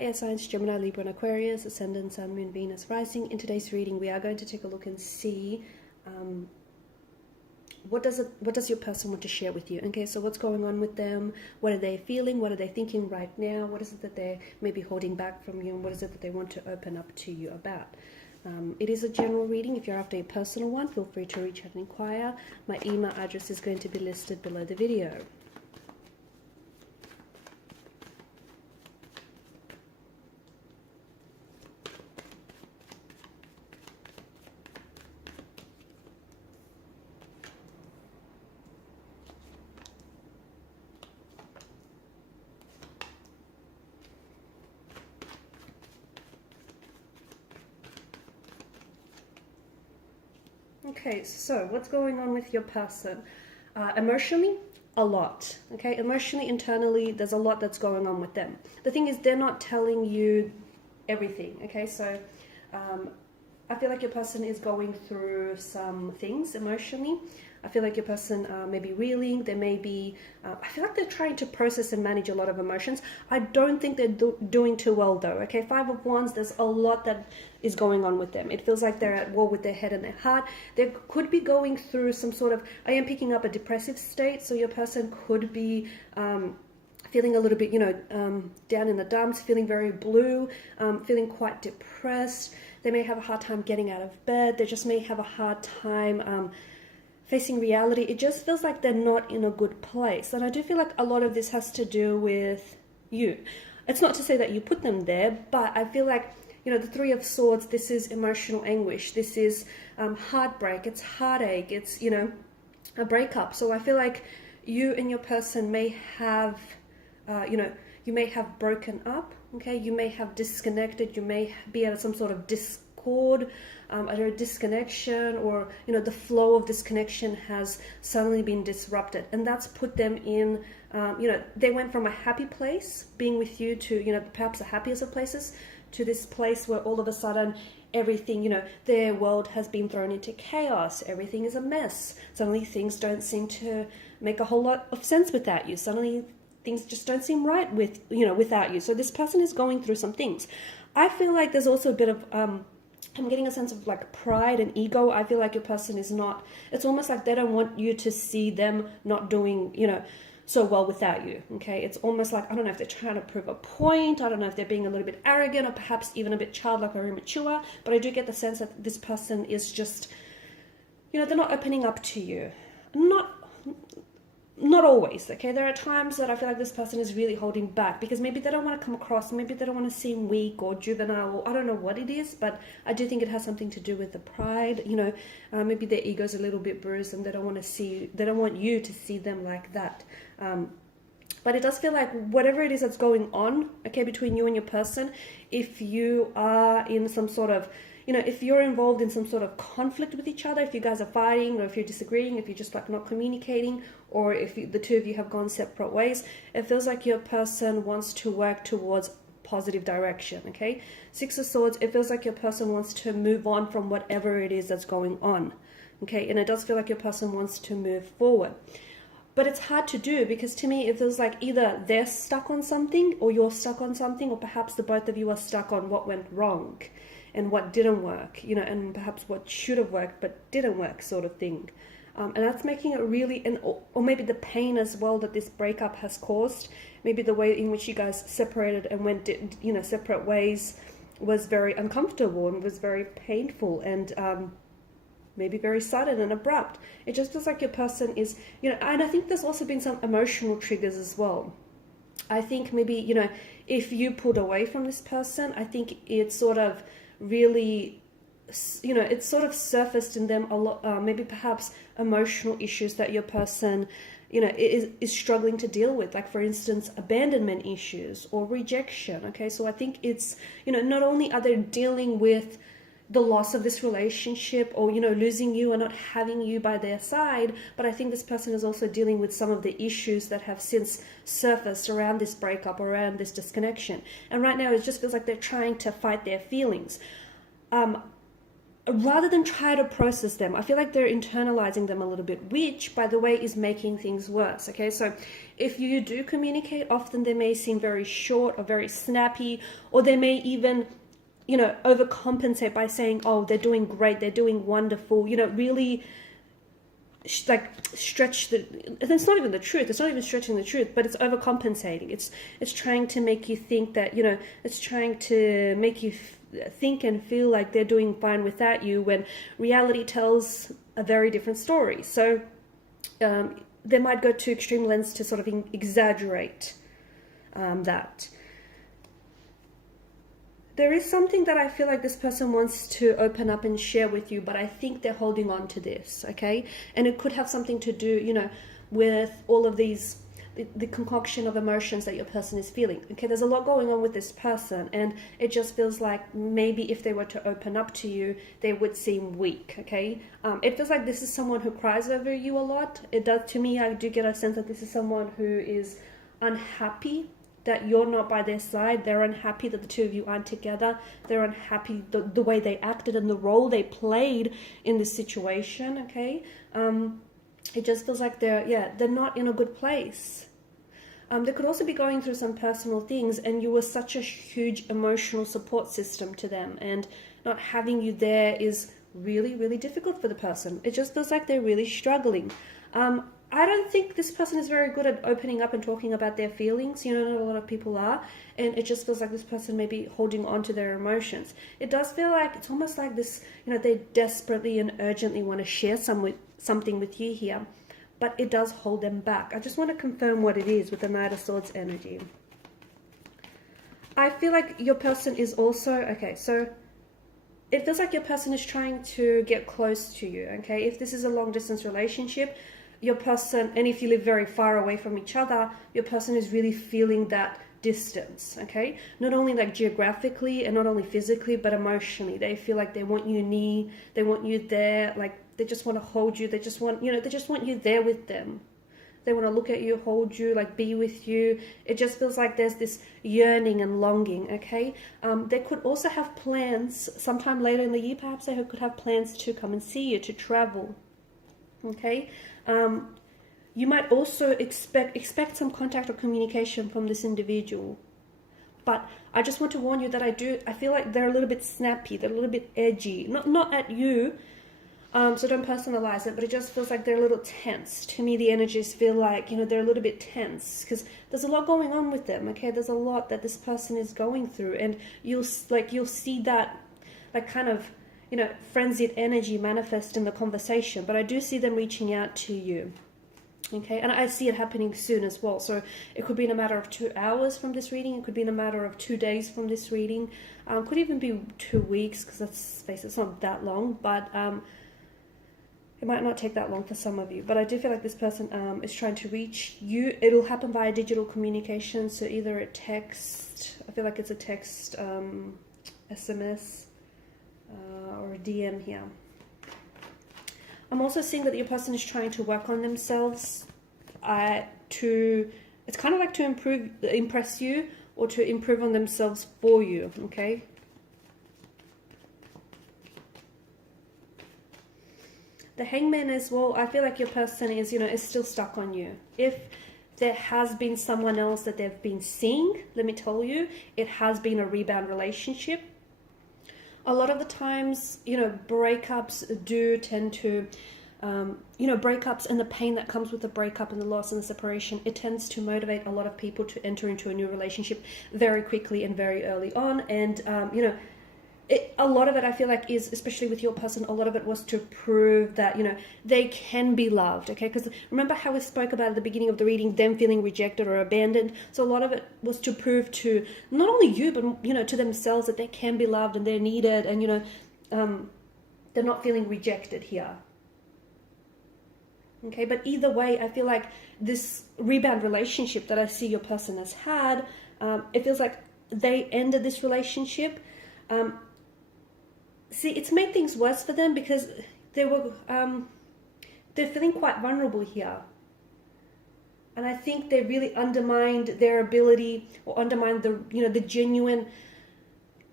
air signs, Gemini, Libra, and Aquarius, Ascendant, Sun, Moon, Venus, Rising. In today's reading, we are going to take a look and see what does your person want to share with you. Okay, so what's going on with them? What are they feeling? What are they thinking right now? What is it that they're maybe holding back from you? And what is it that they want to open up to you about? It is a general reading. If you're after a personal one, feel free to reach out and inquire. My email address is going to be listed below the video. Okay, so what's going on with your person? Emotionally, a lot. Okay, emotionally, internally, there's a lot that's going on with them. The thing is, they're not telling you everything. Okay, so I feel like your person is going through some things emotionally. I feel like your person may be reeling. They may be, I feel like they're trying to process and manage a lot of emotions. I don't think they're doing too well though. Okay, Five of Wands, there's a lot that is going on with them. It feels like they're at war with their head and their heart. They could be going through some sort of, I am picking up a depressive state. So your person could be feeling a little bit, down in the dumps, feeling very blue, feeling quite depressed. They may have a hard time getting out of bed. They just may have a hard time facing reality. It just feels like they're not in a good place. And I do feel like a lot of this has to do with you. It's not to say that you put them there, but I feel like, the Three of Swords, this is emotional anguish. This is heartbreak. It's heartache. It's, a breakup. So I feel like you and your person may have, you may have broken up. Okay, you may have disconnected. You may be at some sort of discord, either a disconnection, or the flow of this connection has suddenly been disrupted, and that's put them in. They went from a happy place being with you to perhaps the happiest of places to this place where all of a sudden everything, their world has been thrown into chaos. Everything is a mess. Suddenly things don't seem to make a whole lot of sense without you. Suddenly things just don't seem right without you. So this person is going through some things. I feel like there's also a bit of I'm getting a sense of like pride and ego. I feel like your person is not, it's almost like they don't want you to see them not doing so well without you. Okay, it's almost like, I don't know if they're trying to prove a point. I don't know if they're being a little bit arrogant or perhaps even a bit childlike or immature, but I do get the sense that this person is just, they're not opening up to you. Not always, okay? There are times that I feel like this person is really holding back because maybe they don't want to come across, maybe they don't want to seem weak or juvenile, or I don't know what it is, but I do think it has something to do with the pride, maybe their ego's a little bit bruised and they don't want you to see them like that. But it does feel like whatever it is that's going on, okay, between you and your person, if you are in some sort of, if you're involved in some sort of conflict with each other, if you guys are fighting or if you're disagreeing, if you're just like not communicating, or if the two of you have gone separate ways, it feels like your person wants to work towards positive direction, okay? Six of Swords, it feels like your person wants to move on from whatever it is that's going on, okay? And it does feel like your person wants to move forward. But it's hard to do because to me it feels like either they're stuck on something or you're stuck on something, or perhaps the both of you are stuck on what went wrong and what didn't work, and perhaps what should have worked but didn't work, sort of thing. And that's making it really, or maybe the pain as well that this breakup has caused, maybe the way in which you guys separated and went, separate ways was very uncomfortable and was very painful and maybe very sudden and abrupt. It just feels like your person is, and I think there's also been some emotional triggers as well. I think maybe, if you pulled away from this person, I think it sort of really, it's sort of surfaced in them a lot, maybe perhaps emotional issues that your person, is struggling to deal with. Like, for instance, abandonment issues or rejection. Okay, so I think it's, not only are they dealing with the loss of this relationship or, losing you or not having you by their side, but I think this person is also dealing with some of the issues that have since surfaced around this breakup, around this disconnection. And right now it just feels like they're trying to fight their feelings. rather than try to process them, I feel like they're internalizing them a little bit, which, by the way, is making things worse. Okay, so if you do communicate, often they may seem very short or very snappy, or they may even, you know, overcompensate by saying, oh, they're doing great, they're doing wonderful, you know, really like stretch the, it's not even the truth, it's not even stretching the truth, but it's overcompensating. It's trying to make you think that, you know, it's trying to make you think and feel like they're doing fine without you, when reality tells a very different story. So they might go to extreme lengths to sort of exaggerate that. There is something that I feel like this person wants to open up and share with you, but I think they're holding on to this, okay? And it could have something to do, you know, with all of these, the concoction of emotions that your person is feeling, okay? There's a lot going on with this person, and it just feels like maybe if they were to open up to you, they would seem weak, okay? It feels like this is someone who cries over you a lot. It does, to me, I do get a sense that this is someone who is unhappy that you're not by their side. They're unhappy that the two of you aren't together. They're unhappy the way they acted and the role they played in this situation, okay? It just feels like they're not in a good place. They could also be going through some personal things, and you were such a huge emotional support system to them, and not having you there is really, really difficult for the person. It just feels like they're really struggling. I don't think this person is very good at opening up and talking about their feelings. You know, not a lot of people are. And it just feels like this person may be holding on to their emotions. It does feel like, it's almost like this, you know, they desperately and urgently want to share something with you here. But it does hold them back. I just want to confirm what it is with the Knight of Swords energy. I feel like your person is also, okay, so it feels like your person is trying to get close to you, okay? If this is a long distance relationship, your person, and if you live very far away from each other, your person is really feeling that distance, okay? Not only like geographically and not only physically, but emotionally. They feel like they want you near, they want you there, like they just want to hold you. They just want, you know, they just want you there with them. They want to look at you, hold you, like be with you. It just feels like there's this yearning and longing, okay? They could also have plans sometime later in the year. Perhaps they could have plans to come and see you, to travel, okay? You might also expect some contact or communication from this individual. But I just want to warn you that I feel like they're a little bit snappy, they're a little bit edgy. Not at you, so don't personalize it, but it just feels like they're a little tense. To me, the energies feel like, you know, they're a little bit tense because there's a lot going on with them, okay? There's a lot that this person is going through, and you'll see that, like, kind of, you know, frenzied energy manifest in the conversation. But I do see them reaching out to you, okay? And I see it happening soon as well. So it could be in a matter of 2 hours from this reading. It could be in a matter of 2 days from this reading. Could even be 2 weeks, because it's not that long. But it might not take that long for some of you. But I do feel like this person is trying to reach you. It'll happen via digital communication. So either a text, I feel like it's a text, SMS, or a DM here. I'm also seeing that your person is trying to work on themselves it's kind of like to impress you, or to improve on themselves for you, okay? The Hangman as well, I feel like your person is, you know, is still stuck on you. If there has been someone else that they've been seeing, let me tell you, it has been a rebound relationship. A lot of the times, you know, breakups do tend to, you know, breakups and the pain that comes with the breakup and the loss and the separation, it tends to motivate a lot of people to enter into a new relationship very quickly and very early on. And, you know, a lot of it, I feel like, is, especially with your person, a lot of it was to prove that, you know, they can be loved, okay? Because remember how we spoke about at the beginning of the reading, them feeling rejected or abandoned? So a lot of it was to prove to not only you, but, you know, to themselves that they can be loved and they're needed, and, you know, they're not feeling rejected here. Okay, but either way, I feel like this rebound relationship that I see your person has had, it feels like they ended this relationship. See, it's made things worse for them because they're feeling quite vulnerable here. And I think they really undermined their ability, or undermined the, you know, the genuine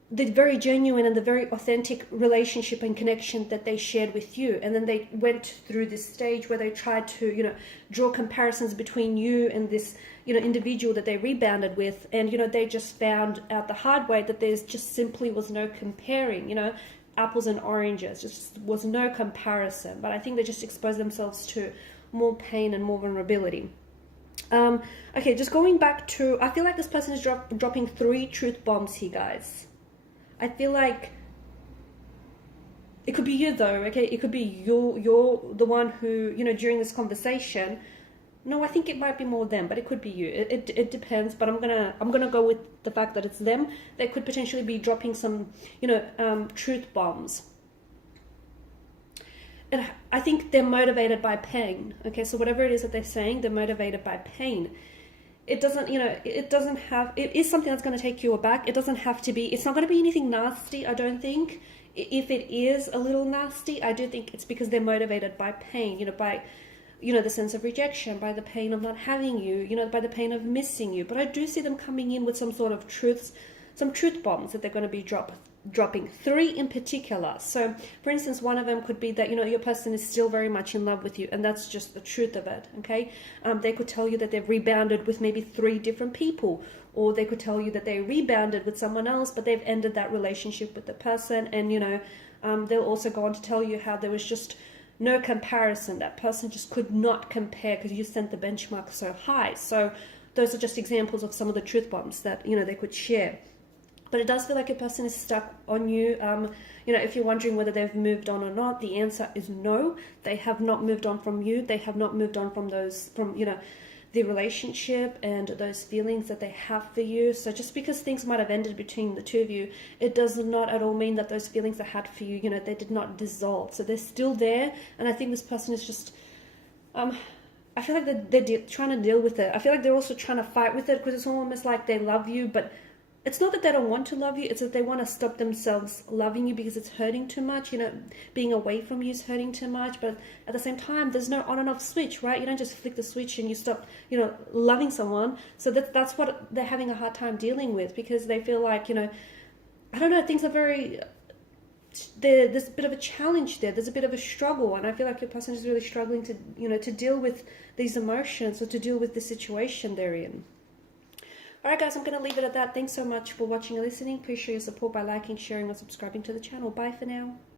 the very genuine and the very authentic relationship and connection that they shared with you. And then they went through this stage where they tried to, you know, draw comparisons between you and this, you know, individual that they rebounded with. And, you know, they just found out the hard way that there's just simply was no comparing, you know, apples and oranges, just was no comparison. But I think they just exposed themselves to more pain and more vulnerability. Okay, just going back to, I feel like this person is dropping 3 truth bombs here, guys. I feel like it could be you though, okay? It could be you're the one who, you know, during this conversation. No, I think it might be more them, but it could be you. It depends, but I'm gonna go with the fact that it's them. They could potentially be dropping some, you know, truth bombs. And I think they're motivated by pain. Okay, so whatever it is that they're saying, they're motivated by pain. It doesn't, you know, it doesn't have, it is something that's going to take you aback. It doesn't have to be, it's not going to be anything nasty, I don't think. If it is a little nasty, I do think it's because they're motivated by pain, you know, by, you know, the sense of rejection, by the pain of not having you, you know, by the pain of missing you. But I do see them coming in with some sort of truths, some truth bombs that they're going to be dropping 3 in particular. So for instance, one of them could be that, you know, your person is still very much in love with you, and that's just the truth of it. Okay, they could tell you that they've rebounded with maybe 3 different people, or they could tell you that they rebounded with someone else, but they've ended that relationship with the person. And, you know, they'll also go on to tell you how there was just no comparison. That person just could not compare because you sent the benchmark so high. So those are just examples of some of the truth bombs that, you know, they could share. But it does feel like a person is stuck on you. You know, if you're wondering whether they've moved on or not, the answer is no. They have not moved on from you. They have not moved on from those, from, you know, the relationship and those feelings that they have for you. So just because things might have ended between the two of you, it does not at all mean that those feelings they had for you, you know, they did not dissolve. So they're still there. And I think this person is just, I feel like they're trying to deal with it. I feel like they're also trying to fight with it, because it's almost like they love you, but it's not that they don't want to love you, it's that they want to stop themselves loving you because it's hurting too much. You know, being away from you is hurting too much. But at the same time, there's no on and off switch, right? You don't just flick the switch and you stop, you know, loving someone. So that's what they're having a hard time dealing with, because they feel like, you know, I don't know, things are very, there's a bit of a challenge there. There's a bit of a struggle. And I feel like your person is really struggling to, you know, to deal with these emotions, or to deal with the situation they're in. Alright guys, I'm going to leave it at that. Thanks so much for watching and listening. Please show your support by liking, sharing, or subscribing to the channel. Bye for now.